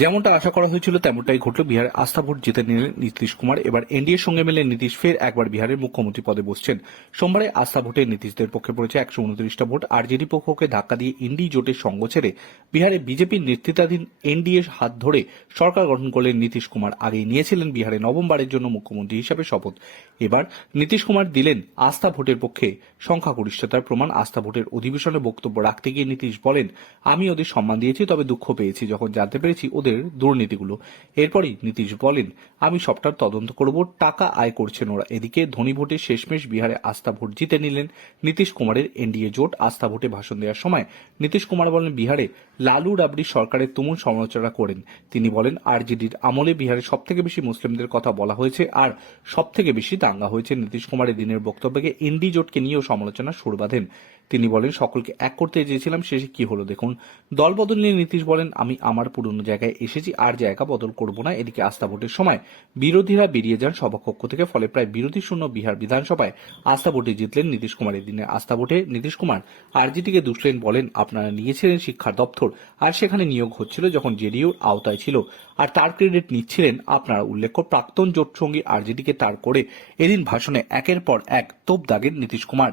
যেমনটা আশা করা হয়েছিল, তেমনটাই ঘটল। বিহারে আস্থা ভোট জিতে নিলেন নীতিশ কুমার। এবার এনডিএর সঙ্গে মিলে নীতিশ ফের একবার বিহারের মুখ্যমন্ত্রী পদে বসছেন। সোমবারে আস্থা ভোটে নীতিশদের পক্ষে পড়েছে একশো উনত্রিশটা ভোট। আরজেডি পক্ষকে ধাক্কা দিয়ে ইন্ডি জোটের সঙ্গ ছেড়ে বিহারে বিজেপির নেতৃত্বাধীন এনডিএ হাত ধরে সরকার গঠন করলেন নীতিশ কুমার। আগেই নিয়েছিলেন বিহারে নবমবারের জন্য মুখ্যমন্ত্রী হিসেবে শপথ। এবার নীতিশ কুমার দিলেন আস্থা ভোটের পক্ষে সংখ্যাগরিষ্ঠতার প্রমাণ। আস্থা ভোটের অধিবেশনে বক্তব্য রাখতে গিয়ে নীতিশ বলেন, আমি ওদের সম্মান দিয়েছি, তবে দুঃখ পেয়েছি। যখন জানতে পেরেছি ওদের দুর্নীতিগুলো। এরপরই নীতিশ বলেন, আমি সবটার তদন্ত করব, টাকা আয় করছেন ওরা। এদিকে ধনী ভোটে শেষমেশ বিহারে আস্থা ভোট জিতে নিলেন নীতিশ কুমারের এনডিএ জোট আস্থা ভোটে ভাষণ দেওয়ার সময়। নীতিশ কুমার বলেন, বিহারে লালু রাবড়ি সরকারের তুমুল সমালোচনা করেন। তিনি বলেন, আরজেডির আমলে বিহারে সব থেকে বেশি মুসলিমদের কথা বলা হয়েছে আর সব থেকে বেশি দাঙ্গা হয়েছে। নীতিশ কুমারের দিনের বক্তব্যকে এনডি জোটকে নিয়েও সমালোচনা সুর বাঁধেন। তিনি বলেন, সকলকে এক করতে চেয়েছিলাম, শেষে কি হলো? দেখুন দল বদল নিয়ে নীতিশ বলেন, আমি আমার পুরনো জায়গায় এসেছি, আর জায়গা বদল করব না, এদিকে আস্থা ভোটের সময় বিরোধীরা বেরিয়ে যান সভাকক্ষ থেকে, ফলে প্রায় বিরোধী শূন্য বিহার বিধানসভায় আস্থা ভোটে জিতলেন নীতিশ কুমার। এদিনে আস্থা ভোটে নীতিশ কুমার আরজিটিকে দুষলেন বলেন, আপনারা নিয়েছিলেন শিক্ষার দপ্তর, আর সেখানে নিয়োগ হচ্ছিল যখন জেডিইউর আওতায় ছিল, আর তার ক্রেডিট নিচ্ছিলেন আপনারা উল্লেখ্য প্রাক্তন জোট সঙ্গী আরজেডিকে তার করে এদিন ভাষণে একের পর এক তোপ দাগেন নীতিশ কুমার।